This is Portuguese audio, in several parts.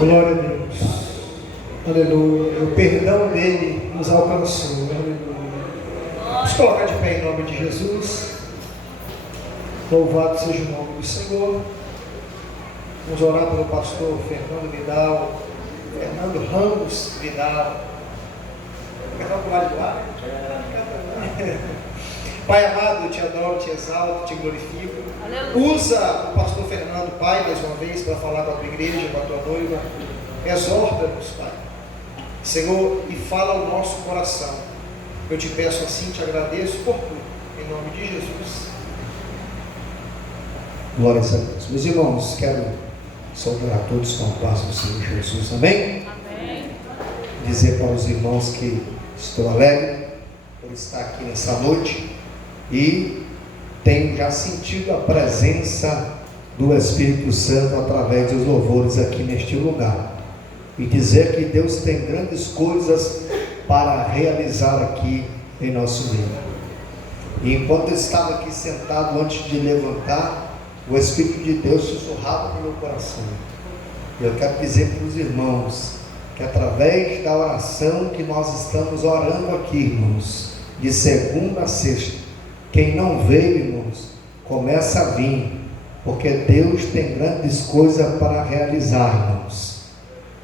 Glória a Deus. Aleluia. O perdão dele nos alcançou. Aleluia. Vamos colocar de pé em nome de Jesus. Louvado seja o nome do Senhor. Vamos orar pelo pastor Fernando Vidal, Fernando Ramos Vidal. Pai amado, eu te adoro, te exalto, te glorifico. Aleluia. Usa o pastor Fernando, Pai, mais uma vez, para falar com a tua igreja, com a tua noiva. Exorta-nos, Pai, Senhor, e fala ao nosso coração. Eu te peço assim, te agradeço por tudo, em nome de Jesus. Glórias a Deus. Meus irmãos, quero saudar a todos com a paz do Senhor Jesus, amém? Amém. Dizer para os irmãos que estou alegre por estar aqui nessa noite e tenho já sentido a presença do Espírito Santo através dos louvores aqui neste lugar, e dizer que Deus tem grandes coisas para realizar aqui em nosso meio. E enquanto eu estava aqui sentado, antes de levantar, o Espírito de Deus sussurrava no meu coração. Eu quero dizer para os irmãos que através da oração que nós estamos orando aqui, irmãos, de segunda a sexta, quem não veio, irmãos, começa a vir, porque Deus tem grandes coisas para realizar, irmãos.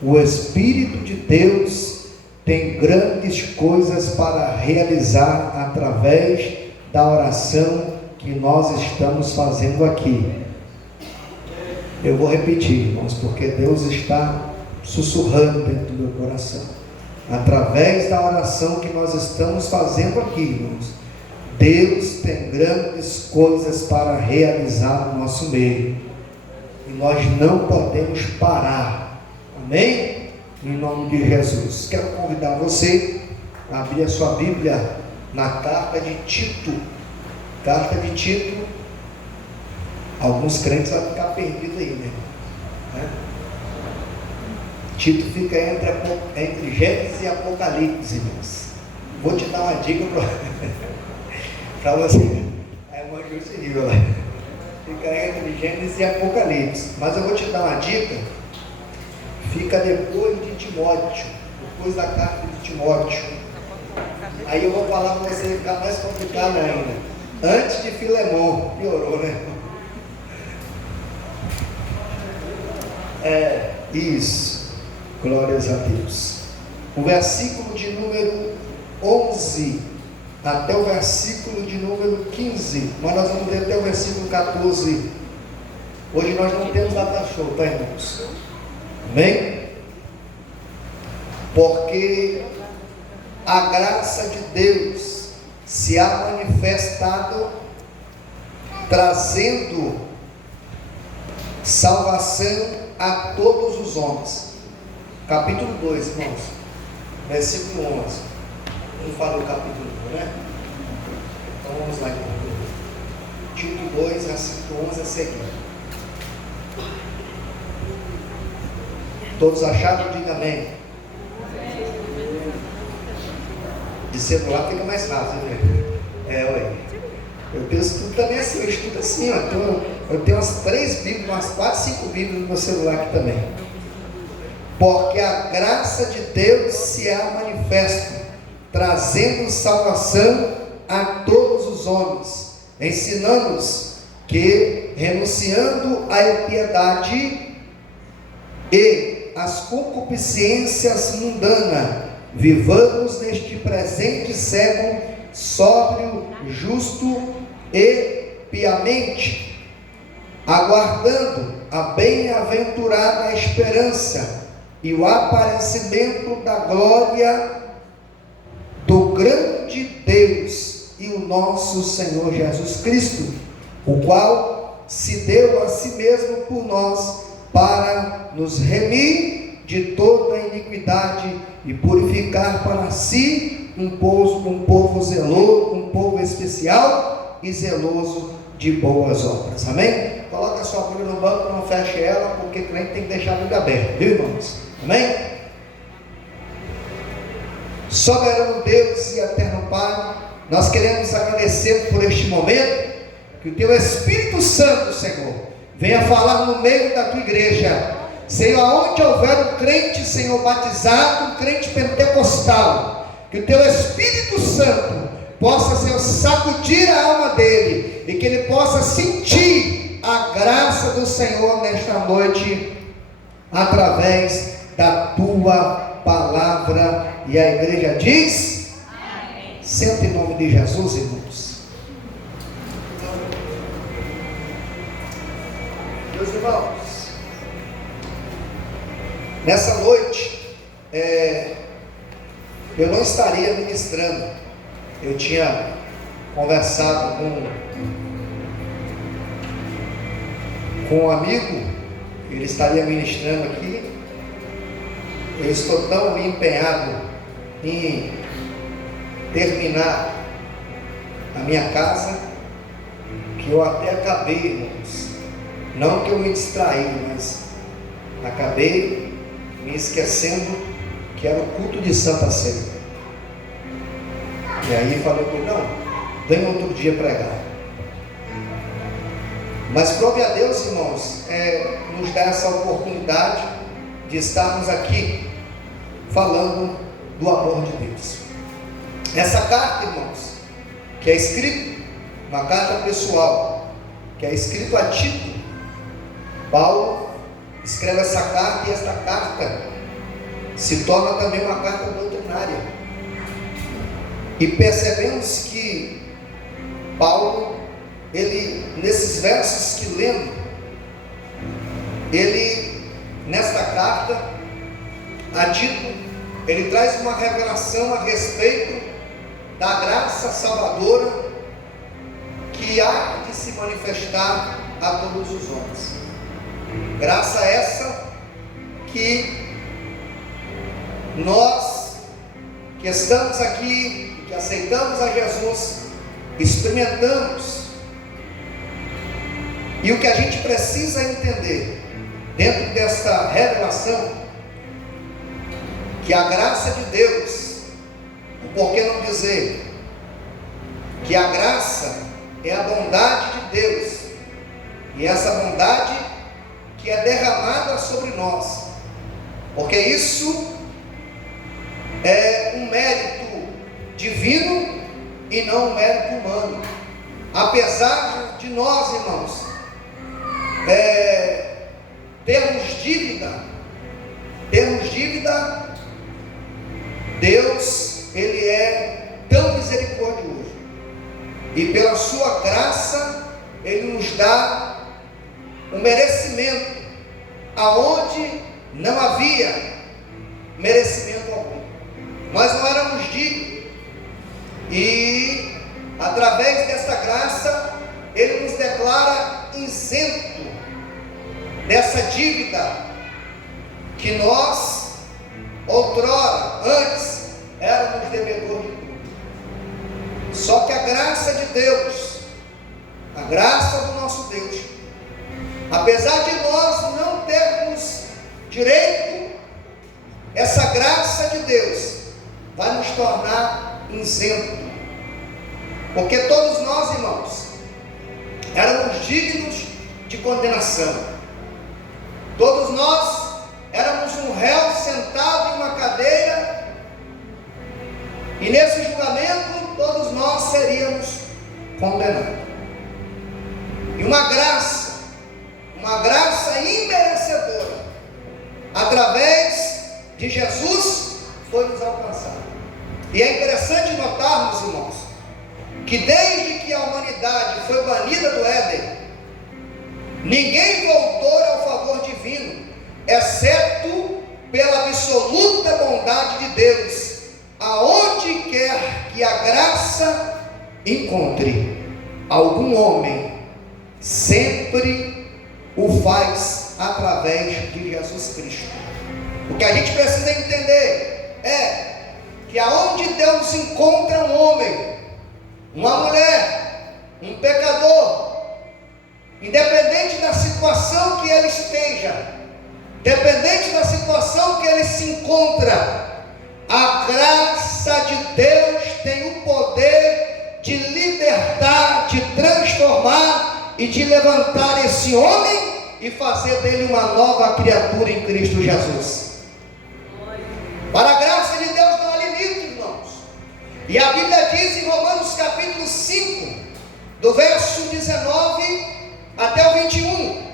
O Espírito de Deus tem grandes coisas para realizar através da oração que nós estamos fazendo aqui. Eu vou repetir, irmãos, porque Deus está sussurrando dentro do meu coração. Através da oração que nós estamos fazendo aqui, irmãos, Deus tem grandes coisas para realizar no nosso meio, e nós não podemos parar, amém? Em nome de Jesus. Quero convidar você a abrir a sua Bíblia na carta de Tito. Carta de Tito. Alguns crentes vão ficar perdidos aí, né? Tito fica entre Gênesis e Apocalipse, irmãos. Vou te dar uma dica para você. É uma justa nível lá. Fica entre Gênesis e Apocalipse. Mas eu vou te dar uma dica. Fica depois de Timóteo, depois da carta de Timóteo. Aí eu vou falar para você ficar mais complicado ainda. Antes de Filemão, piorou, né? Isso. Glórias a Deus. O versículo de número 11 até o versículo de número 15, mas nós vamos ler até o versículo 14. Hoje nós não temos data show, tá, irmãos? Amém? Porque a graça de Deus se há manifestado, trazendo salvação a todos os homens. Capítulo 2, irmãos, versículo 11. Não falou o capítulo 1, né? Então vamos lá, então. Tito 2, versículo 11 a seguir. Todos acharam? Diga amém. De celular fica mais fácil, né? Ué. Eu penso tudo também assim, eu estudo assim, ó. Então, eu tenho umas 3 Bíblias, umas 4, 5 Bíblias no meu celular aqui também. Porque a graça de Deus se há manifesta, trazendo salvação a todos os homens, ensinando-nos que, renunciando à impiedade e às concupiscências mundanas, vivamos neste presente século sóbrio, justo e piamente, aguardando a bem-aventurada esperança e o aparecimento da glória do grande Deus e o nosso Senhor Jesus Cristo, o qual se deu a si mesmo por nós para nos remir de toda iniquidade e purificar para si um povo zeloso, um povo especial e zeloso de boas obras. Amém? Coloca a sua Bíblia no banco, não feche ela, porque o crente tem que deixar a Bíblia aberta, viu, irmãos? Amém? Soberano Deus e eterno Pai, nós queremos agradecer por este momento, que o Teu Espírito Santo, Senhor, venha falar no meio da Tua igreja, Senhor, aonde houver um crente, Senhor, batizado, um crente pentecostal, que o Teu Espírito Santo possa, Senhor, sacudir a alma dele, e que ele possa sentir a graça do Senhor nesta noite, através da Tua palavra. E a igreja diz: amém. Senta em nome de Jesus, irmãos. Meus irmãos, nessa noite, eu não estaria ministrando. Eu tinha conversado com um amigo, ele estaria ministrando aqui. Eu estou tão empenhado em terminar a minha casa, que eu até acabei, irmãos, não que eu me distraí, mas acabei me esquecendo que era o culto de Santa Ceia. E aí falei para ele: não, vem outro dia pregar. Mas prove a Deus, irmãos, nos dá essa oportunidade de estarmos aqui falando do amor de Deus. Essa carta, irmãos, que é escrita, uma carta pessoal, que é escrita a Tito, Paulo escreve essa carta, e esta carta se torna também uma carta doutrinária. E percebemos que Paulo, ele, nesses versos que lemos, ele, nesta carta a Tito, ele traz uma revelação a respeito da graça salvadora que há de se manifestar a todos os homens. Graça essa que nós que estamos aqui, que aceitamos a Jesus, experimentamos. E o que a gente precisa entender dentro desta revelação, que a graça de Deus, por que não dizer que a graça é a bondade de Deus, e essa bondade que é derramada sobre nós, porque isso é um mérito divino e não um mérito humano. Apesar de nós, irmãos, termos dívida, Deus, Ele é tão misericordioso, e pela sua graça Ele nos dá um merecimento aonde não havia merecimento algum. Nós não éramos dignos, e através desta graça Ele nos declara isento dessa dívida que nós outrora, antes, éramos devedores de tudo. Só que a graça de Deus, a graça do nosso Deus, apesar de nós não termos direito, essa graça de Deus vai nos tornar isento, porque todos nós, irmãos, éramos dignos de condenação. Todos nós éramos um réu sentado em uma cadeira, e nesse julgamento todos nós seríamos condenados. E uma graça imerecedora, através de Jesus, foi nos alcançada. E é interessante notarmos, irmãos, que desde que a humanidade foi banida do Éden, ninguém voltou ao favor divino, exceto pela absoluta bondade de Deus. Aonde quer que a graça encontre algum homem, sempre o faz através de Jesus Cristo. O que a gente precisa entender é que aonde Deus encontra um homem, uma mulher, um pecador, independente da situação que ele esteja, independente da situação que ele se encontra, a graça de Deus tem o poder de libertar, de transformar e de levantar esse homem e fazer dele uma nova criatura em Cristo Jesus. Para a graça de Deus não há limite, irmãos. E a Bíblia diz em Romanos capítulo 5, do verso 19 até o 21,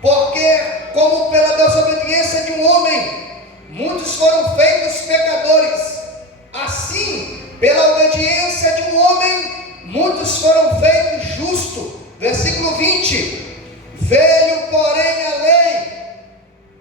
porque como pela desobediência de um homem muitos foram feitos pecadores, assim pela obediência de um homem muitos foram feitos justos. Versículo 20: veio porém a lei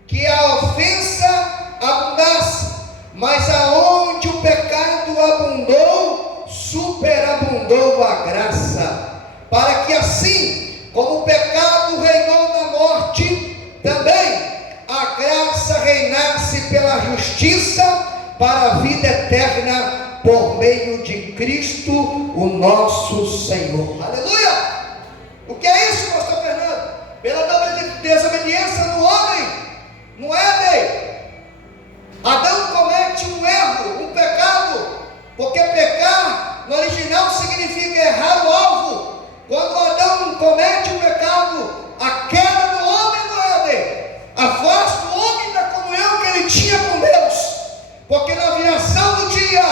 que a ofensa abundasse, mas aonde o pecado abundou, superabundou a graça, para que assim como o pecado reinou na morte, também a graça reinasse pela justiça para a vida eterna por meio de Cristo o nosso Senhor. Aleluia! O que é isso, pastor Fernando? Pela desobediência do homem, no Éden, Adão comete um erro, um pecado, porque pecar no original significa errar o alvo. Quando Adão comete o pecado, a queda do homem no Éden afasta o homem da comunhão que ele tinha com Deus, porque na viração do dia,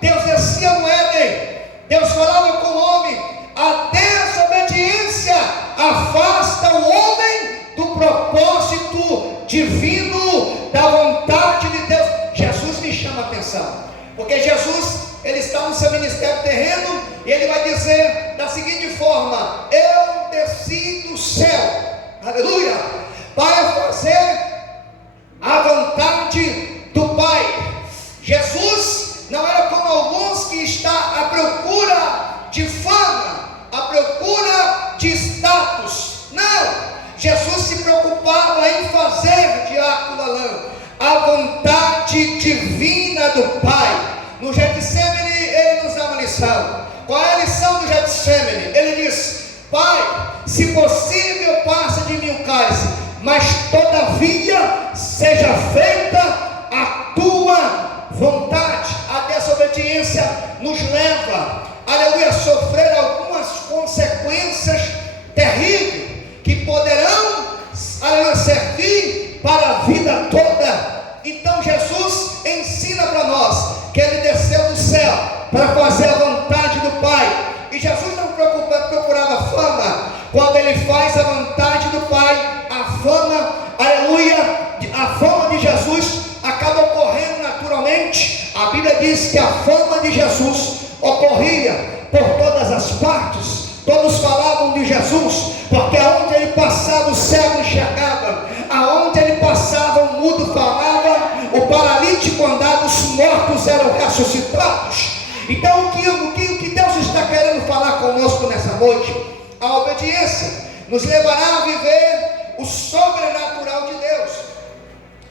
Deus descia no Éden, Deus falava com o homem. A desobediência afasta o homem do propósito divino, da vontade de Deus. Jesus me chama a atenção, porque Jesus, ele está no seu ministério terreno, e ele vai dizer da seguinte forma: eu desci do céu, aleluia, para fazer a vontade do Pai. Jesus não era como alguns que está à procura de fama, à procura de status. Não, Jesus se preocupava em fazer, diácono Alain, a vontade divina do Pai. No Getsemane ele nos dá uma lição. Qual é a lição do Getsemane? Ele diz: Pai, se possível passa de mim o cálice, mas todavia seja feita a tua vontade. A desobediência nos leva, aleluia, a sofrer algumas consequências terríveis, que poderão, aleluia, servir para a vida toda. Então Jesus ensina para nós que ele desceu do céu para fazer a vontade do Pai. E Jesus não procurava fama. Quando ele faz a vontade do Pai, a fama, aleluia, a fama de Jesus acaba ocorrendo naturalmente. A Bíblia diz que a fama de Jesus ocorria por todas as partes. Todos falavam de Jesus, porque aonde ele passava o cego enxergava, aonde ele passava o mudo falava, o paralítico andava, os mortos eram ressuscitados. Então o que Deus está querendo falar conosco nessa noite? A obediência nos levará a viver o sobrenatural de Deus.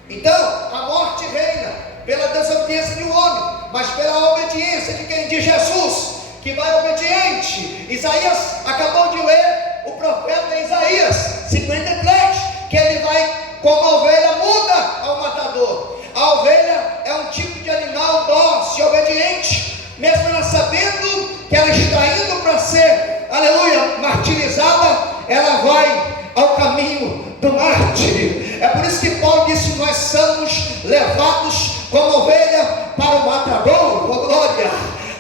Então a morte reina pela desobediência de um homem, mas pela obediência de quem? De Jesus, que vai obediente. Isaías acabou de ler, o profeta Isaías 53, que ele vai como a ovelha muda ao matador. A ovelha é um tipo de animal dócil, obediente, mesmo ela sabendo que ela está indo para ser, aleluia, martirizada, ela vai ao caminho do mártir. É por isso que Paulo disse: nós somos levados como ovelha para o matador. Oh glória!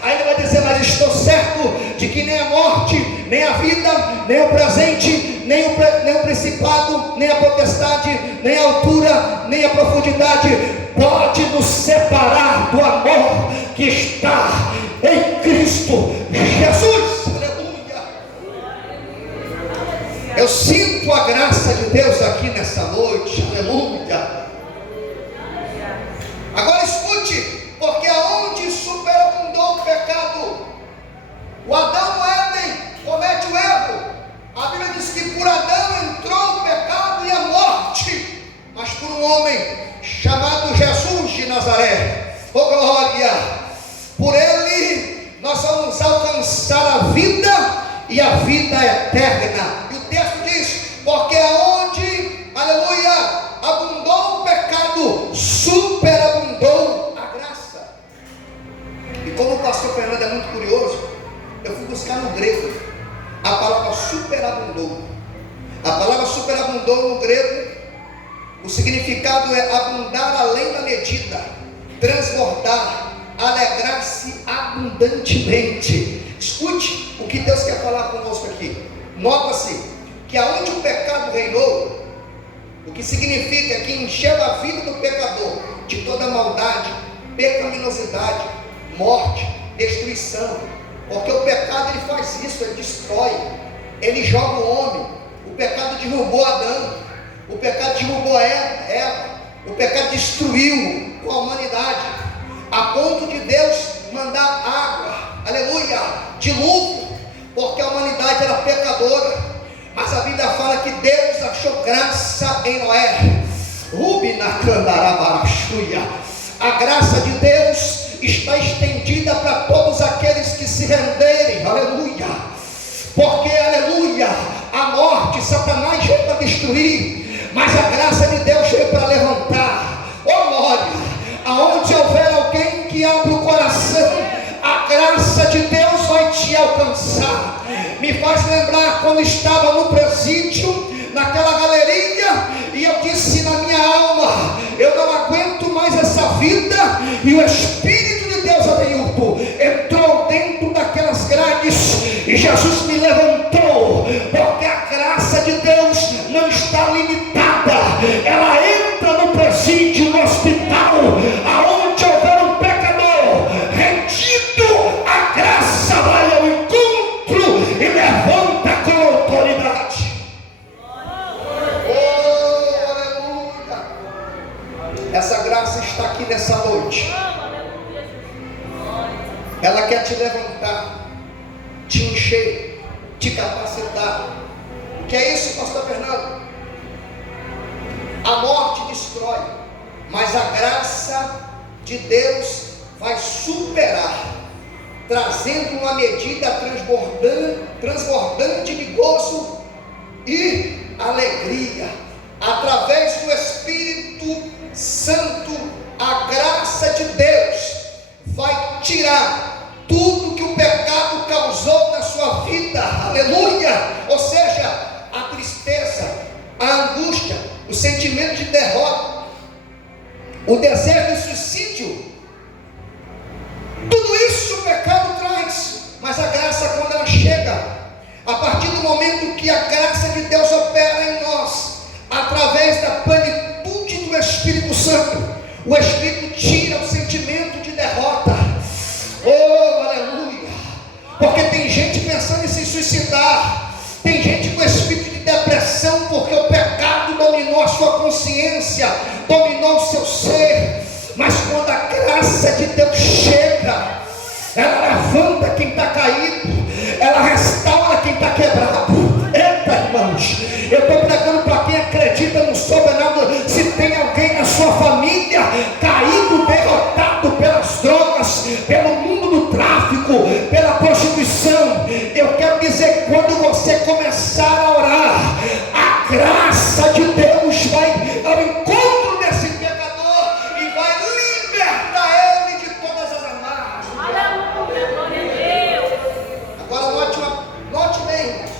Aí ele vai dizer: mas estou certo de que nem a morte, nem a vida, nem o presente, nem o principado, nem a potestade, nem a altura, nem a profundidade pode nos separar do amor que está em Cristo Jesus. Aleluia! Eu sinto a graça de Deus aqui nessa noite. Aleluia! Agora escute, porque aonde superabundou o pecado, o Adão no Éden comete o erro. A Bíblia diz que por Adão entrou o pecado e a morte, mas por um homem chamado Jesus de Nazaré, oh glória, por ele nós vamos alcançar a vida e a vida eterna. E o texto diz: porque aonde, aleluia, abundou o pecado, superabundou a graça. E como o pastor Fernando é muito curioso, eu fui buscar no grego a palavra superabundou. A palavra superabundou no grego, o significado é abundar além da medida, transbordar, alegrar-se abundantemente. Escute o que Deus quer falar conosco aqui. Nota-se que aonde o pecado reinou, o que significa que encheu a vida do pecador de toda maldade, pecaminosidade, morte, destruição. Porque o pecado ele faz isso, ele destrói, ele joga o homem. O pecado derrubou Adão, o pecado derrubou Eva, o pecado destruiu com a humanidade, a ponto de Deus mandar água, aleluia, dilúvio, porque a humanidade era pecadora. Mas a Bíblia fala que Deus achou graça em Noé. A graça de Deus está estendida para todos aqueles que se renderem, aleluia, porque, aleluia, a morte, Satanás veio para destruir, mas a graça de Deus veio para levantar. Oh glória, aonde houver alguém que abre o coração, a graça de Deus vai te alcançar. Me faz lembrar quando estava no presídio, naquela galeria, e eu disse na minha alma: eu não aguento mais essa vida. E o Espírito de Deus, Adeilton, entrou dentro daquelas grades e Jesus me levantou, porque a graça de Deus não está limitada, ela entra no presídio, no hospital, aonde houver um pecador rendido, a graça vai ao encontro e levanta com autoridade. Oh, aleluia! Essa graça está aqui nessa noite. Ela quer te levantar, te encher, te capacitar. O que é isso, pastor Fernando? A morte destrói, mas a graça de Deus vai superar, trazendo uma medida transbordante de gozo e alegria. Através do Espírito Santo, a graça de Deus vai tirar tudo que o pecado causou na sua vida, aleluia, ou seja, a tristeza, a angústia, o sentimento de derrota, o desejo de suicídio, tudo isso o pecado traz. Mas a graça, quando ela chega, a partir do momento que a graça de Deus opera em nós, através da plenitude do Espírito Santo, o Espírito tira o sentimento de derrota. Oh, aleluia! Porque tem gente pensando em se suicidar, tem gente com espírito de depressão, porque o pecado dominou a sua consciência, dominou o seu ser. Mas quando a graça de Deus chega, ela levanta quem está caído, ela restaura quem está quebrado. Eita, irmãos, eu estou pregando para quem acredita no sobrenatural. Se tem alguém na sua família caído, derrotado pelas drogas, pelo mundo do tráfico, pela prostituição, eu quero dizer, quando você começar a orar, a graça de Deus vai ao encontro desse pecador e vai libertar ele de todas as amarras. Aleluia, glória a Deus. Agora note bem, irmãos,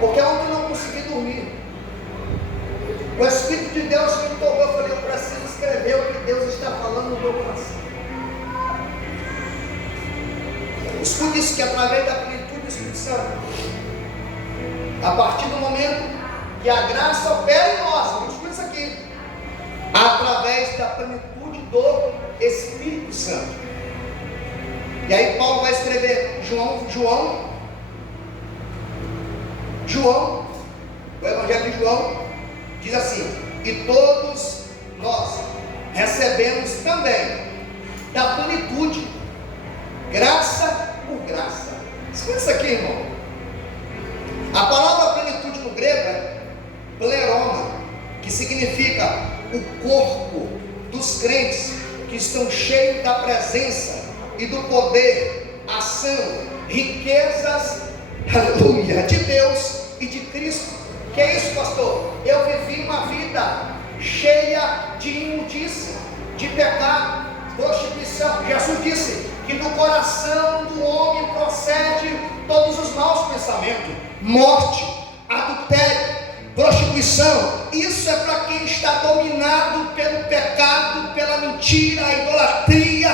porque ontem eu não consegui dormir. O Espírito de Deus me tocou. Eu falei: eu preciso escrever o que Deus está falando no meu coração. Escute isso, que através da plenitude do Espírito Santo, a partir do momento que a graça opera em nós, escute isso aqui, através da plenitude do Espírito Santo. E aí Paulo vai escrever João, o Evangelho de João diz assim: e todos nós recebemos também da plenitude, graça por graça. Escuta isso aqui, irmão. A palavra plenitude no grego é pleroma, que significa o corpo dos crentes que estão cheios da presença e do poder, ação, riquezas, aleluia, de Deus e de Cristo. Que é isso, pastor? Eu vivi uma vida cheia de imundícia, de pecado, prostituição. Jesus disse que do coração do homem procede todos os maus pensamentos, morte, adultério, prostituição. Isso é para quem está dominado pelo pecado, pela mentira, a idolatria,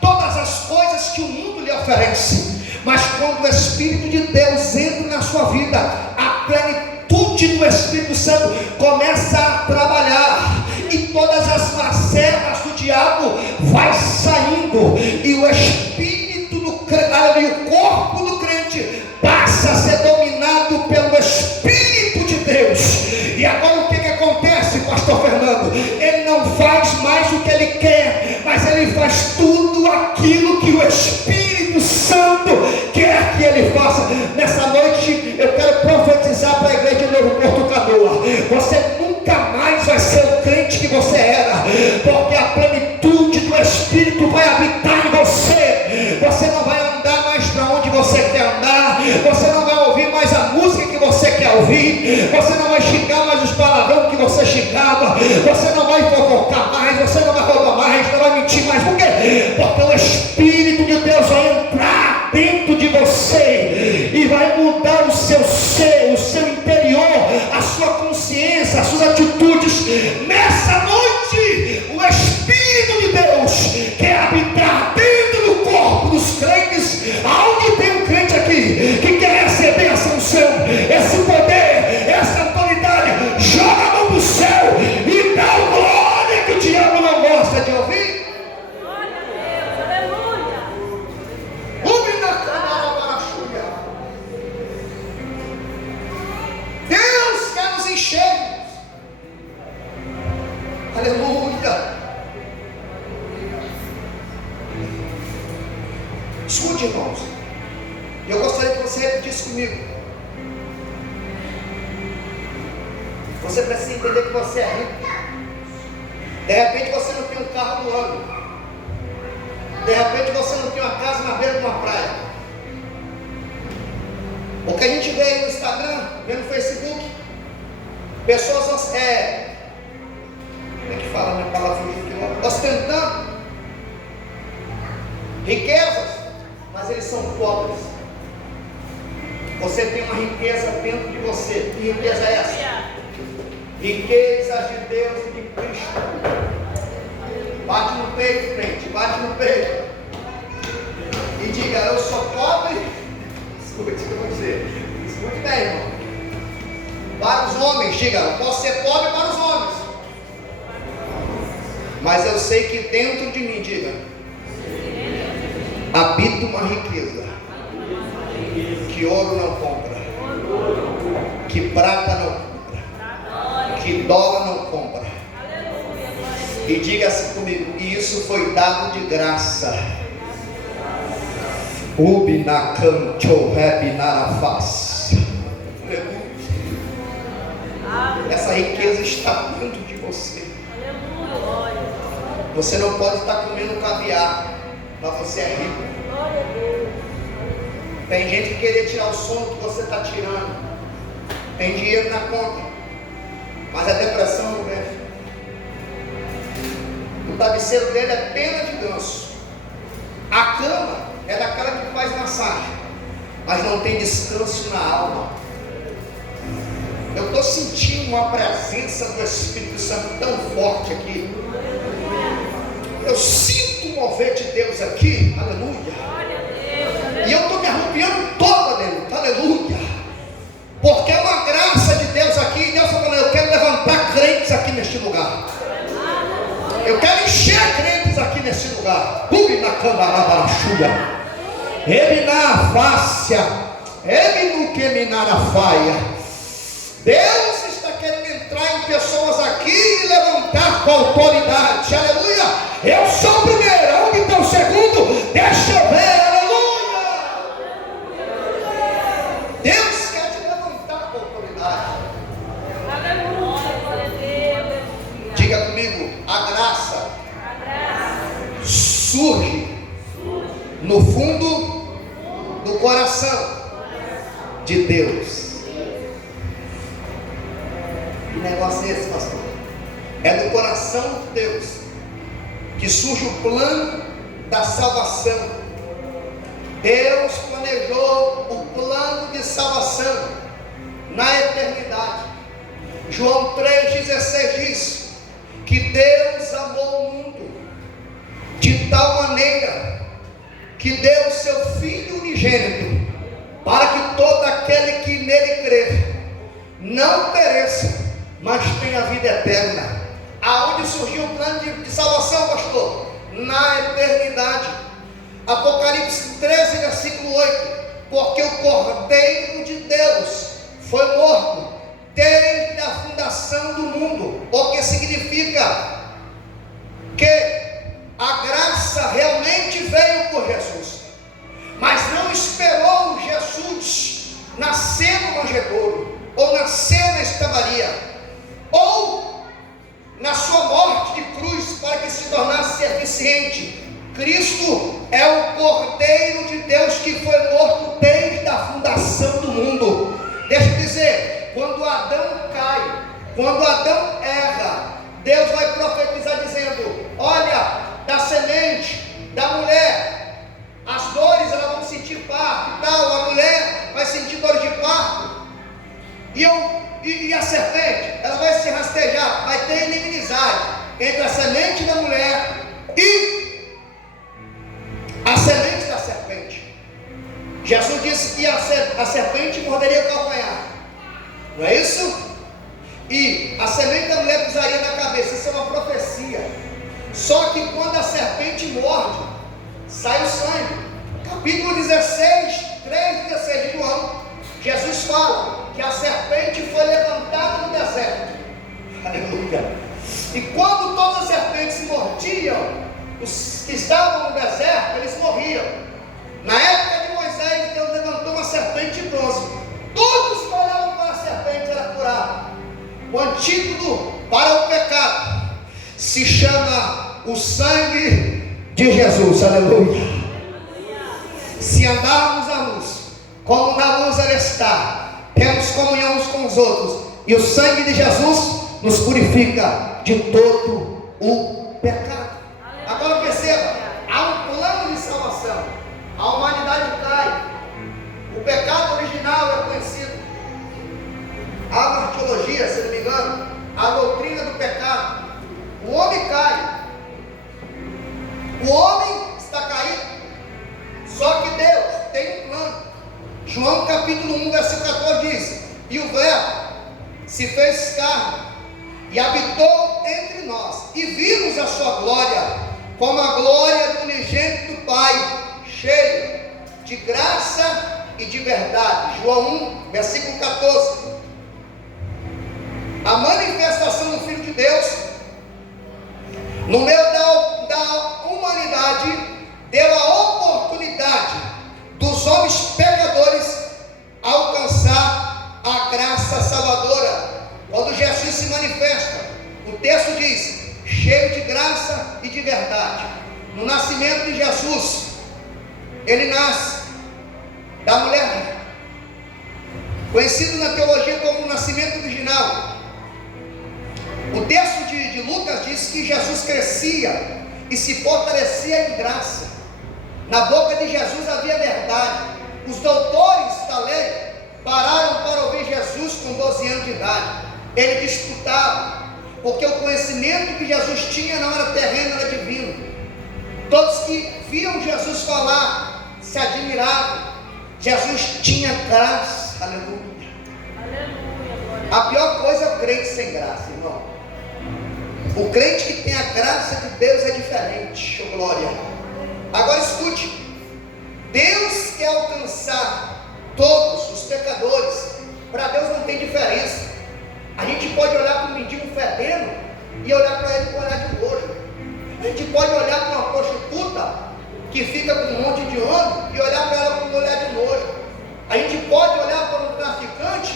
todas as coisas que o mundo lhe oferece. Mas quando o Espírito de Deus entra na sua vida, a plenitude do Espírito Santo começa a trabalhar, e todas as mazelas do diabo vai saindo, e o espírito do crente, e o corpo do crente passa a ser dominado pelo Espírito de Deus. E agora o que acontece, pastor Fernando? Ele não faz mais o que ele quer, mas ele faz tudo aquilo que o Espírito Santo quer que ele faça. Nessa noite eu quero profetizar para a igreja de Novo Porto Canoa: você nunca mais vai ser o crente que você era, porque a plenitude do Espírito vai habitar em você. Você não vai andar mais para onde você quer andar, você não vai ouvir mais a música que você quer ouvir, você não vai xingar mais os palavrões que você xingava, você não vai fofocar mais, você não vai roubar mais, não vai mentir mais. Por quê? Porque o Espírito de Deus vai entrar dentro de você e vai mudar o seu ser, o seu interior, a sua consciência, as suas atitudes. Nessa noite, o Espírito de Deus quer habitar dentro do corpo dos crentes. Aonde tem um crente aqui que quer receber essa unção, esse poder, essa autoridade, joga a mão do céu e dá o glória que o diabo não gosta de ouvir. Glória a Deus, aleluia. Deus quer nos encher. Aleluia. Escute, irmãos, eu gostaria que você repetisse comigo. Você precisa entender que você é rico. De repente você não tem um carro do ano, de repente você não tem uma casa na beira de uma praia. O que a gente vê aí no Instagram, vê no Facebook, pessoas como é que fala a minha palavra, ostentando riquezas, mas eles são pobres. Você tem uma riqueza dentro de você. Que riqueza é essa? Riqueza de Deus e de Cristo. Bate no peito, frente, bate no peito e diga: eu sou pobre. Escute o que eu vou dizer, escute bem, irmão. Para os homens, diga: eu posso ser pobre para os homens, mas eu sei que dentro de mim, diga, habita uma riqueza que ouro não compra, que prata não compra, que dólar não compra. E diga assim comigo: e isso foi dado de graça. Essa riqueza está dentro de você. Você não pode estar comendo caviar, mas você é rico. Tem gente que queria tirar o sono que você está tirando. Tem dinheiro na conta, mas a depressão não vem. O travesseiro dele é pena de ganso. A cama é daquela que faz massagem, mas não tem descanso na alma. Eu estou sentindo uma presença do Espírito Santo tão forte aqui. Eu sinto o mover de Deus aqui, aleluia. E eu estou me arrupiando toda dentro, aleluia. Porque é uma graça de Deus aqui. Deus está falando: eu quero levantar crentes aqui neste lugar. Eu quero encher crentes aqui nesse lugar. Pube na candarabarachuga. Ele na fácia. Ele no que me na faia. Deus está querendo entrar em pessoas aqui e levantar com autoridade. Aleluia. Eu sou o primeiro. Onde está o segundo? Deixa eu ver. Aleluia. Deus quer te levantar com autoridade. Diga comigo: a graça surge no fundo do coração de Deus. Que negócio é esse, pastor? É do coração de Deus que surge o plano da salvação. Deus planejou o plano de salvação na eternidade. João 3,16 diz que Deus amou o mundo de tal maneira que deu o seu Filho unigênito, para que todo aquele que nele crer não pereça, mas tenha vida eterna. Aonde surgiu o plano de salvação, pastor? Na eternidade. Apocalipse 13, versículo 8: porque o Cordeiro de Deus foi morto desde a fundação do mundo. O que significa que a graça realmente veio por Jesus, mas não esperou Jesus nascer no manjedouro, ou nascer na estavaria, ou na sua morte de cruz para que se tornasse eficiente. Cristo é o Cordeiro de Deus que foi morto desde a fundação do mundo. Deixa eu dizer, quando Adão cai, quando Adão erra, Deus vai profetizar dizendo: olha, da semente da mulher, as dores elas vão sentir parto e tal, a mulher vai sentir dores de parto, e a serpente, ela vai se rastejar, vai ter inimizade entre a semente da mulher e a semente da serpente. Jesus disse que a serpente morderia o calcanhar, não é isso? E a semente da mulher pisaria na cabeça. Isso é uma profecia. Só que quando a serpente morde, sai o sangue. Capítulo 16, 3,16 de João, Jesus fala que a serpente foi levantada no deserto. Aleluia. E quando todas as serpentes mordiam os que estavam no deserto, eles morriam. Na época de Moisés, Deus levantou uma serpente de bronze. Todos que olhavam para a serpente eram curados. O antídoto para o pecado se chama o sangue de Jesus. Aleluia. Se andarmos à luz, como na luz ela está, temos comunhão uns com os outros, e o sangue de Jesus nos purifica de todo o pecado. Agora perceba, há um plano de salvação. A humanidade cai, o pecado original é conhecido. Há uma teologia, se não me engano, a doutrina do pecado. O homem cai, o homem está caído, só que Deus tem um plano. João capítulo 1, versículo 14 diz: e o Verbo se fez carne e habitou entre nós, e vimos a sua glória, como a glória do unigênito do Pai, cheio de graça e de verdade. João 1, versículo 14. A manifestação do Filho de Deus no meio da humanidade deu a oportunidade dos homens pecadores alcançar a graça salvadora. Quando Jesus se manifesta, o texto diz: cheio de graça e de verdade. No nascimento de Jesus, ele nasce da mulher, conhecido na teologia como o nascimento virginal. O texto de Lucas diz que Jesus crescia e se fortalecia em graça. Na boca de Jesus havia verdade. Os doutores da lei pararam para ouvir Jesus com 12 anos de idade. Ele disputava, porque o conhecimento que Jesus tinha não era terreno, era divino. Todos que viam Jesus falar se admiravam. Jesus tinha graça. Aleluia. Aleluia. A pior coisa é o crente sem graça, irmão. O crente que tem a graça de Deus é diferente. Oh, glória. Agora escute: Deus quer alcançar todos os pecadores. Para Deus não tem diferença. A gente pode olhar para um mendigo fedendo e olhar para ele com um olhar de nojo. A gente pode olhar para uma prostituta que fica com um monte de homem e olhar para ela com um olhar de nojo. A gente pode olhar para um traficante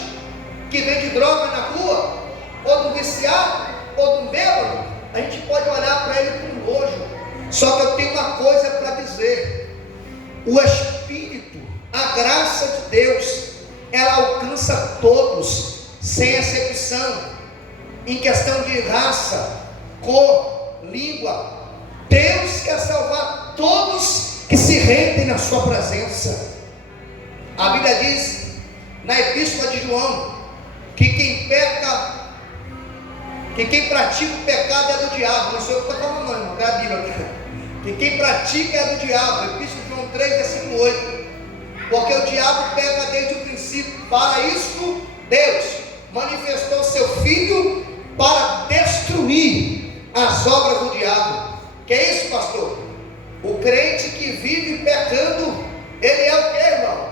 que vende droga na rua, ou do viciado, ou do bêbado. A gente pode olhar para ele com nojo. Só que eu tenho uma coisa para dizer: o Espírito, a graça de Deus, ela alcança todos, sem exceção, em questão de raça, cor, língua. Deus quer salvar todos que se rendem na sua presença. A Bíblia diz na Epístola de João que quem peca que quem pratica o pecado é do diabo. Não sou eu que estou falando, não, irmão, é a Bíblia. Que quem pratica é do diabo. Epístola de João 3, versículo 8. Porque o diabo peca desde o princípio. Para isso, Deus manifestou seu Filho para destruir as obras do diabo. Que é isso, pastor? O crente que vive pecando, ele é o que, irmão?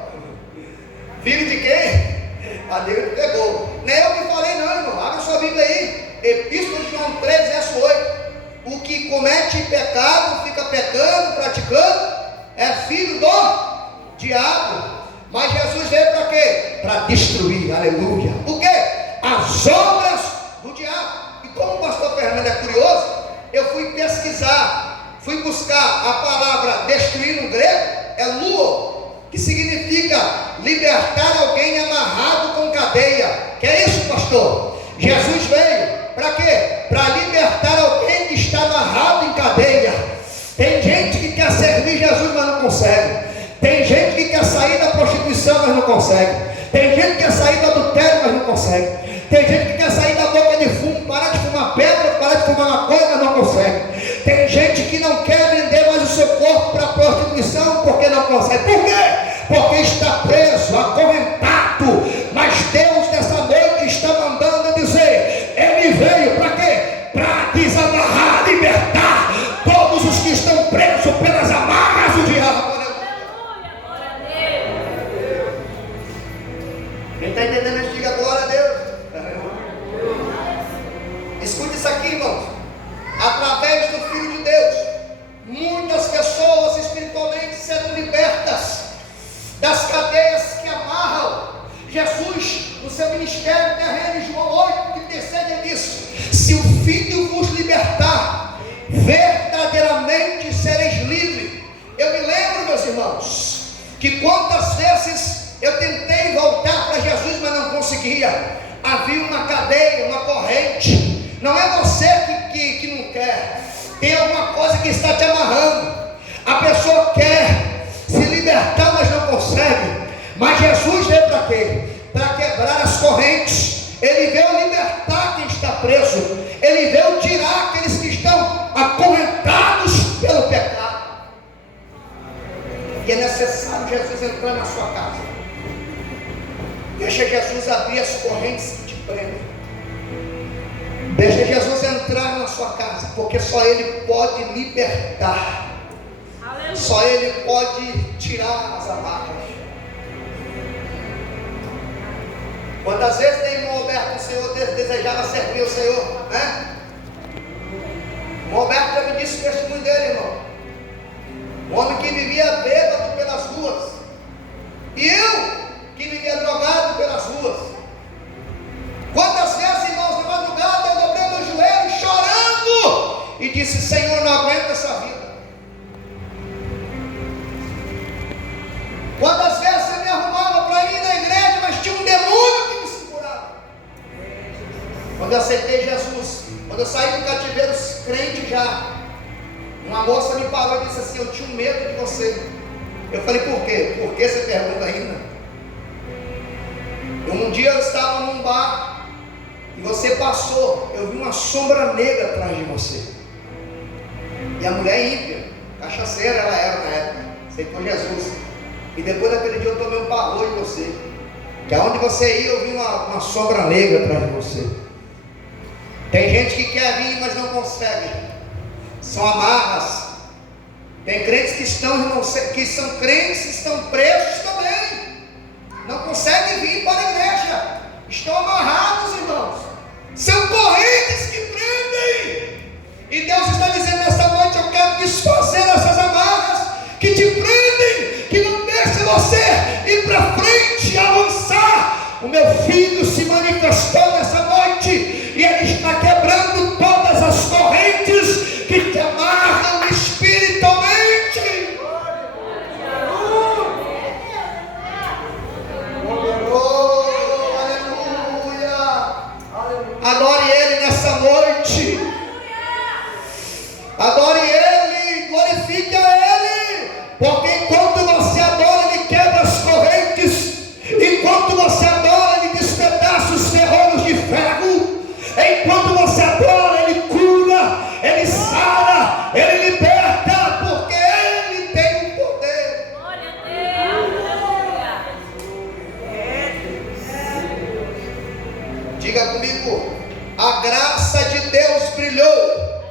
Filho de quem? A Deus pegou. Nem eu que falei, não, irmão. Abre sua Bíblia aí. Epístola de João 3, verso 8. O que comete pecado, fica pecando, praticando, é filho do diabo. Mas Jesus veio para quê? Para destruir, aleluia. O quê? As obras do diabo. E como o pastor Fernando é curioso, eu fui pesquisar, fui buscar a palavra destruir no grego, é luo, que significa libertar alguém amarrado com cadeia. Que é isso, pastor? Jesus veio para quê? Para libertar alguém que está amarrado em cadeia. Tem gente que quer servir Jesus, mas não consegue. Tem gente que quer sair da prostituição, mas não consegue. Tem gente que quer sair do adultério, mas não consegue. Tem gente que quer sair da boca de fumo, parar de fumar pedra, parar de fumar maconha, mas não consegue. Tem gente que não quer vender mais o seu corpo para a prostituição, porque não consegue. Por quê? Porque está preso, acorrentado. Mas Deus nessa noite está mandando dizer: Ele veio para quê? Para desamarrar, libertar todos os que estão presos pelas amarras do diabo. Quem está entendendo, diga glória a Deus. Escute isso aqui, irmãos. Através do Filho de Deus, muitas pessoas espiritualmente serão libertas das cadeias que amarram. Jesus, no seu ministério terreno, em João 8, 36, ele disse: se o Filho vos libertar, verdadeiramente sereis livres. Eu me lembro, meus irmãos, que quantas vezes eu tentei voltar para Jesus, mas não conseguia. Havia uma cadeia, uma corrente. Não é você que não quer. Tem alguma coisa que está te amarrando. A pessoa quer se libertar, mas não consegue. Mas Jesus veio para quê? Para quebrar as correntes. Ele veio libertar quem está preso. Ele veio tirar aqueles que estão acorrentados pelo pecado. E é necessário Jesus entrar na sua casa. Deixa Jesus abrir as correntes que te prendem. Deixa Jesus entrar na sua casa, porque só Ele pode libertar. Aleluia. Só Ele pode tirar as amarras. Quantas vezes tem irmão Roberto, o Senhor desejava servir o Senhor, né? O Roberto já me disse o testemunho dele, irmão. Um homem que vivia bêbado pelas ruas. E eu que vivia drogado pelas ruas. Quantas vezes, irmãos, na madrugada eu dobrei meu joelho chorando e disse: Senhor, não aguento essa vida. Quantas vezes eu me arrumava para ir na igreja, mas tinha um demônio que me segurava. Quando eu aceitei Jesus, quando eu saí do cativeiro crente já, uma moça me parou e disse assim: eu tinha medo de você. Eu falei: por quê? Por que você pergunta ainda? Um dia eu estava num bar e você passou, eu vi uma sombra negra atrás de você. E a mulher ímpia, cachaceira ela era na época, aceitou Jesus. E depois daquele dia eu tomei um pavor de você. Que aonde você ia eu vi uma sombra negra atrás de você. Tem gente que quer vir, mas não consegue. São amarras. Tem crentes que são crentes que estão presos também. Não conseguem vir para a igreja. Estão amarrados, irmãos. São correntes que prendem. E Deus está dizendo nesta noite: eu quero desfazer essas amarras que te prendem, que não deixam você ir para frente, avançar. O meu filho se manifestou nessa noite e ele está quebrando todas as correntes que te amarram espiritualmente. Adore Ele nessa noite. Adore Ele, glorifique a Ele. Porque enquanto você adora, Ele quebra as correntes. Enquanto você adora, Ele despedaça os ferrolhos de ferro. Enquanto você adora, Diga comigo, a graça de Deus brilhou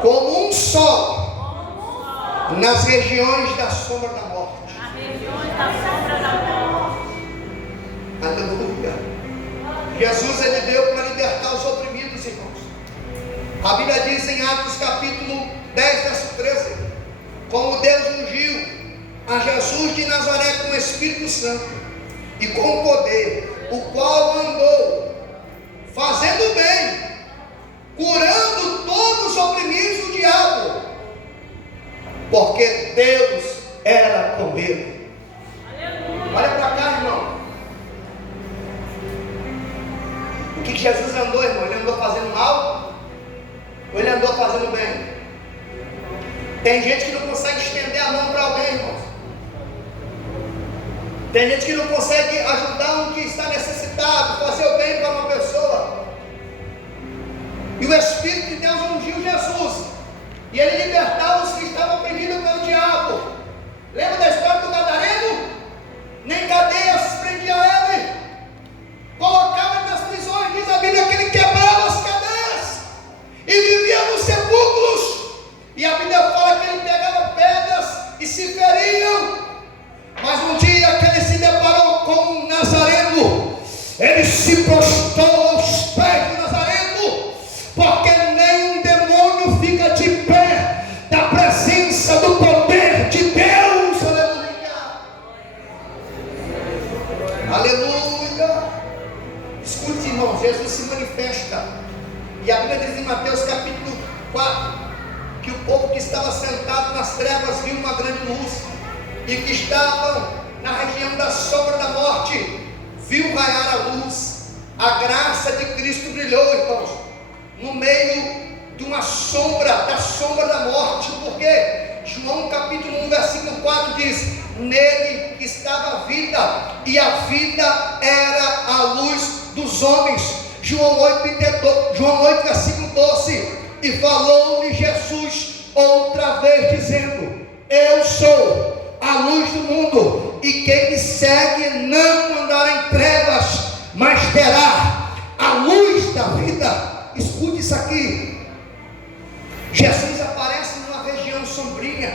como um sol nas regiões da sombra da morte. Aleluia. Jesus, ele veio para libertar os oprimidos, irmãos. A Bíblia diz em Atos capítulo 10, verso 13: como Deus ungiu a Jesus de Nazaré com o Espírito Santo e com poder, o qual andou fazendo bem, curando todos os oprimidos do diabo, porque Deus era com ele. Olha para cá, irmão. O que Jesus andou, irmão? Ele andou fazendo mal? Ou ele andou fazendo bem? Tem gente que não consegue estender a mão para alguém, irmão. Tem gente que não consegue ajudar um que está necessitado, fazer o bem para uma pessoa. E o Espírito de Deus ungiu Jesus, e ele libertava os que estavam oprimidos pelo diabo. Lembra da história do Gadareno? Nem cadeias prendia ele, colocava ele nas prisões. Diz a Bíblia que ele quebrava as cadeias e vivia nos sepulcros. E a Bíblia fala que ele pegava pedras e se feriam. Mas um dia que ele se deparou com um Nazareno, ele se prostrou aos pés do Nazareno, porque nenhum demônio fica de pé da presença do poder de Deus. Aleluia. Aleluia. Escute, irmão, Jesus se manifesta, e a Bíblia diz em Mateus capítulo 4 que o povo que estava sentado nas trevas viu uma grande luz, e que estavam na região da sombra da morte viu raiar a luz. A graça de Cristo brilhou, irmãos, no meio de uma sombra, da sombra da morte, porque João capítulo 1 versículo 4 diz: nele estava a vida, e a vida era a luz dos homens. João 8 versículo 12: e falou-lhe Jesus outra vez dizendo: eu sou a luz do mundo, e quem me segue não andará em trevas, mas terá a luz da vida. Escute isso aqui. Jesus aparece numa região sombria.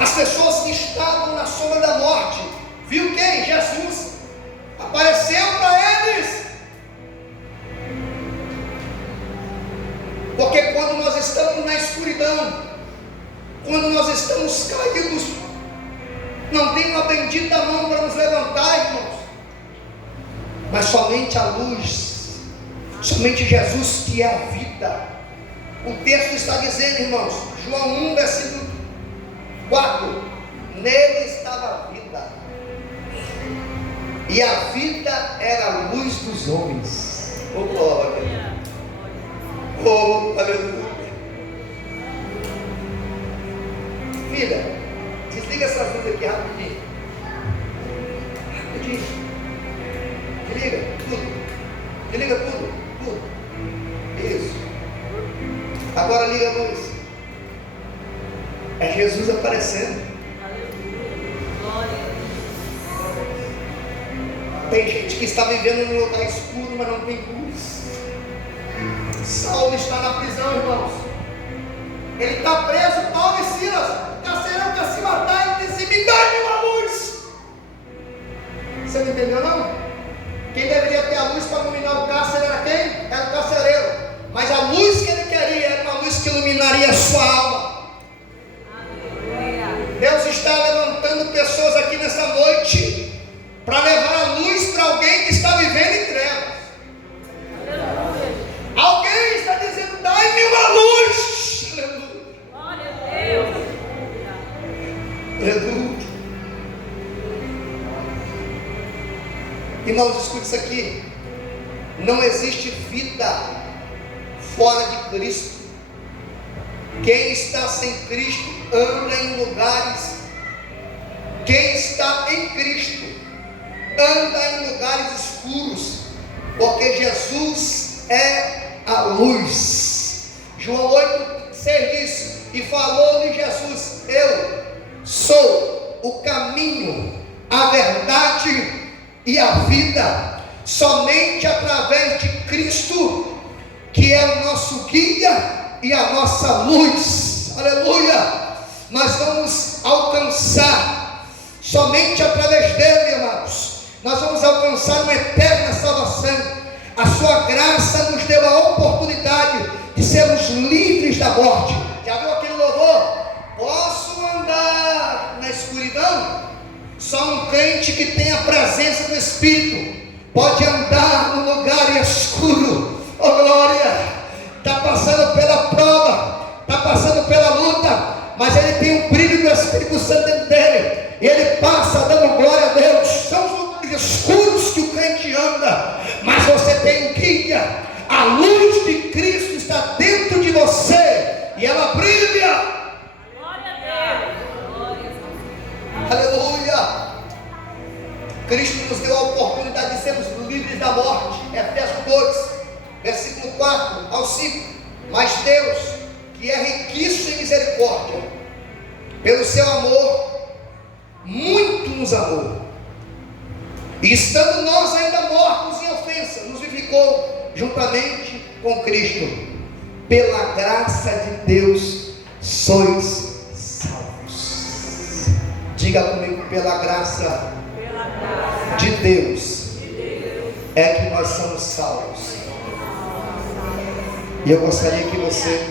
As pessoas que estavam na sombra da morte viu quem? Jesus apareceu para eles. Porque quando nós estamos na escuridão, quando nós estamos caídos, não tem uma bendita mão para nos levantar, irmãos, mas somente a luz, somente Jesus, que é a vida. O texto está dizendo, irmãos, João 1 versículo 4: nele estava a vida, e a vida era a luz dos homens. Oh glória, oh aleluia. Filha, desliga essas luzes aqui rapidinho. Rapidinho. Desliga tudo. Desliga tudo. Tudo. Isso. Agora liga a luz. É Jesus aparecendo. Tem gente que está vivendo num lugar escuro, mas não tem luz. Saulo está na prisão, irmãos. Ele está preso, Paulo e Silas. Carcereiro quer se matar e disse: me dá-me uma luz. Você não entendeu, não? Quem deveria ter a luz para iluminar o cárcere era quem? Era o carcereiro. Mas a luz que ele queria era uma luz que iluminaria a sua alma. Deus está levantando pessoas aqui nessa noite para levar a luz para alguém que está vivendo em trevas. Alguém está dizendo: dai-me uma luz. Glória a Deus. Aleluia. Irmãos, escute isso aqui. Não existe vida fora de Cristo. Quem está sem Cristo anda em lugares. Quem está em Cristo anda em lugares escuros, porque Jesus é a luz. João 8,6 diz: e falou-lhe Jesus: eu sou o caminho, a verdade e a vida. Somente através de Cristo, que é o nosso guia e a nossa luz, aleluia, nós vamos alcançar. Somente através dele, amados, nós vamos alcançar uma eterna salvação. A sua graça nos deu a oportunidade de sermos livres da morte. Já viu aquele louvor? Posso andar na escuridão? Só um crente que tem a presença do Espírito pode andar no lugar escuro. Oh glória! Está passando pela prova, está passando pela luta, mas ele tem o brilho do Espírito Santo dentro dele, e ele passa dando glória a Deus. São os lugares escuros que o crente anda, mas você tem um guia. A luz de Cristo está dentro de você e ela brilha. Glória a Deus. Aleluia. Cristo nos deu a oportunidade de sermos livres da morte. Efésios 2, versículo 4 ao 5. Mas Deus, que é riquíssimo em misericórdia, pelo seu amor, muito nos amou, e estando nós ainda mortos em ofensa, nos vivificou juntamente com Cristo. Pela graça de Deus sois salvos. Diga comigo: pela graça de Deus é que nós somos salvos. E eu gostaria que você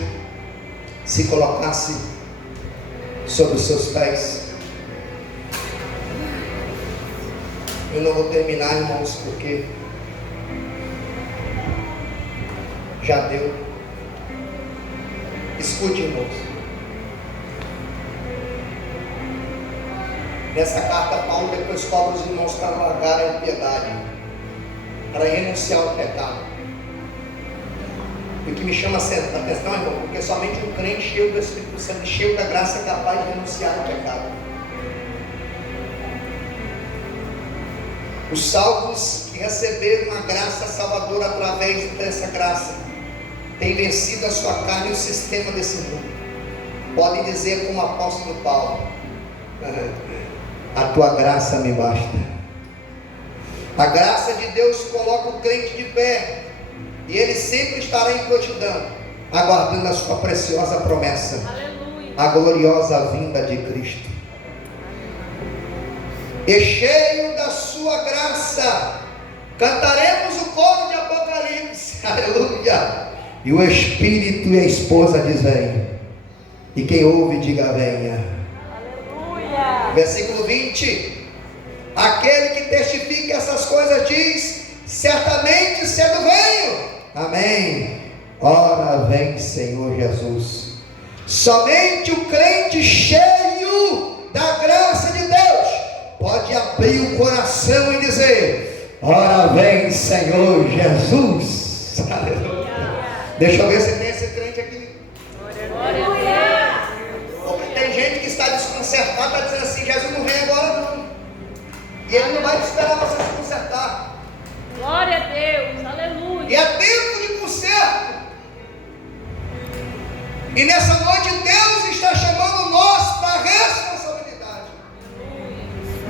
se colocasse sobre os seus pés. Eu não vou terminar, irmãos, porque já deu. Escute, irmãos. Nessa carta, Paulo depois cobra os irmãos para largar a impiedade, para renunciar ao pecado. O que me chama a atenção, irmão, porque somente um crente cheio do Espírito Santo, cheio da graça, é capaz de renunciar ao pecado. Os salvos que receberam a graça salvadora através dessa graça têm vencido a sua carne e o sistema desse mundo. Podem dizer como o apóstolo Paulo: a tua graça me basta. A graça de Deus coloca o crente de pé, e ele sempre estará em prontidão, aguardando a sua preciosa promessa. Aleluia. A gloriosa vinda de Cristo. E cheio da sua graça, cantaremos o coro de Apocalipse. Aleluia. E o Espírito e a esposa diz: vem. E quem ouve, diga: venha. Aleluia. Versículo 20. Aquele que testifica essas coisas diz: certamente cedo venho. Amém. Ora vem, Senhor Jesus. Somente o crente cheio da graça de Deus pode abrir o coração e dizer: ora vem, Senhor Jesus. Aleluia. Deixa eu ver se tem esse crente aqui. Glória a Deus. Porque tem gente que está desconcertada, está dizendo assim: Jesus não vem agora não, e ele não vai esperar você se consertar. Glória a Deus. Aleluia. E é tempo de conserto. E nessa noite Deus está chamando nós para a responsabilidade.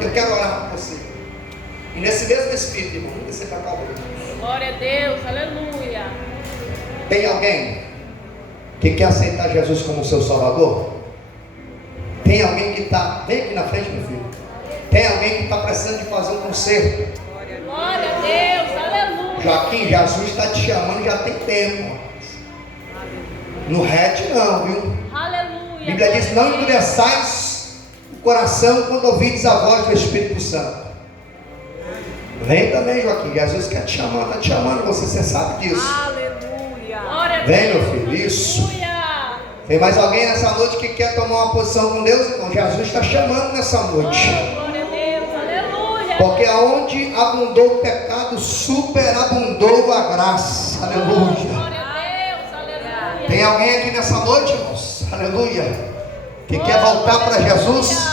Eu quero orar por você. E nesse mesmo espírito, irmão, vamos descer para cá hoje. Glória a Deus. Aleluia. Tem alguém que quer aceitar Jesus como seu Salvador? Tem alguém que está... Vem aqui na frente, meu filho. Tem alguém que está precisando de fazer um conserto? Glória a Deus. Aleluia. Joaquim, Jesus está te chamando já tem tempo. No rete não, viu? Aleluia. A Bíblia diz: não endureçais o coração quando ouvides a voz do Espírito Santo. Vem também, Joaquim. Jesus quer te chamar, está te chamando você sabe disso. Aleluia. Glória a Deus. Vem, meu filho, isso. Aleluia. Tem mais alguém nessa noite que quer tomar uma posição com Deus? Então Jesus está chamando nessa noite. Glória a Deus. Aleluia. Porque aonde abundou o pecado, superabundou a graça. Aleluia. Glória a Deus. Aleluia. Tem alguém aqui nessa noite, irmãos? Aleluia. Que quer voltar para Jesus?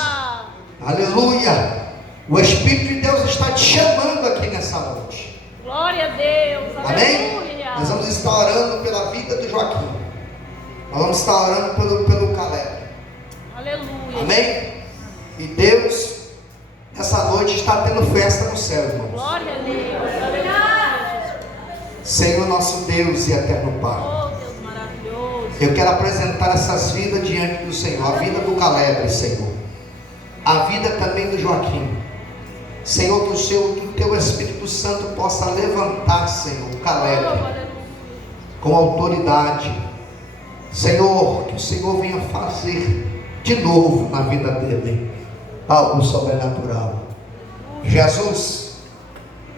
Aleluia. O Espírito de Deus está te chamando aqui nessa noite. Glória a Deus. Amém? Aleluia. Nós vamos estar orando pela vida do Joaquim. Nós vamos estar orando pelo Caleb. Aleluia. Amém? E Deus, nessa noite, está festa no céu, irmãos. Glória a Deus. Aleluia. Senhor nosso Deus e eterno Pai, Oh, Deus maravilhoso. eu quero apresentar essas vidas diante do Senhor. A vida do Caleb, Senhor. A vida também do Joaquim. Senhor, que o teu Espírito Santo possa levantar, Senhor, o Oh, Caleb aleluia. com autoridade. Senhor, que o Senhor venha fazer de novo na vida dele algo sobrenatural. Jesus,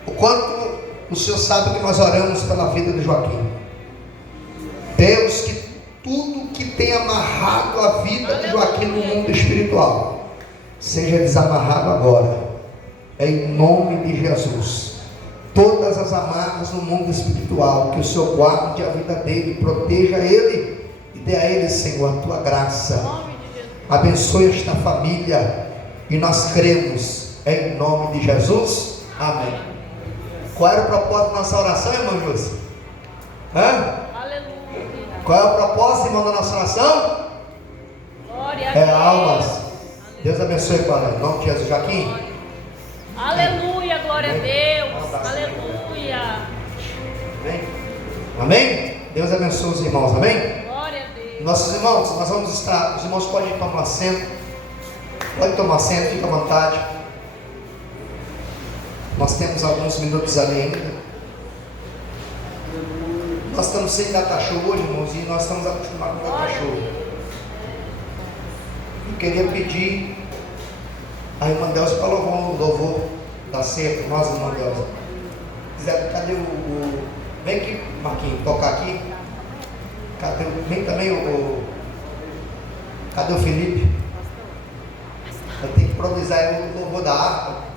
o quanto o Senhor sabe que nós oramos pela vida de Joaquim. Deus, que tudo que tem amarrado a vida de Joaquim no mundo espiritual seja desamarrado agora, em nome de Jesus. Todas as amarras no mundo espiritual, que o Senhor guarde a vida dele, proteja ele e dê a ele, Senhor, a tua graça. Em nome de Jesus. Abençoe esta família e nós cremos em nome de Jesus. Amém. Qual era o propósito da nossa oração, irmão Júcio? Aleluia. Qual é o propósito, irmão, da nossa oração? Glória a É Deus. almas. Deus abençoe, Pai, em nome de Jesus. Joaquim, Aleluia, glória a Amém. Deus. Aleluia. amém? Amém? Deus abençoe os irmãos, amém? Glória a Deus. Nossos irmãos, nós vamos estar, os irmãos podem tomar assento, pode tomar assento, fica à vontade. Nós temos alguns minutos ali ainda. Nós estamos sem data show hoje, irmãos, e nós estamos acostumados com data show. Eu queria pedir a irmã Delza para louvar o louvor da ceia para nós, irmã Delza. Cadê vem aqui, Marquinhos, tocar aqui. Vem também cadê o Felipe? Eu tenho que improvisar o louvor da harpa.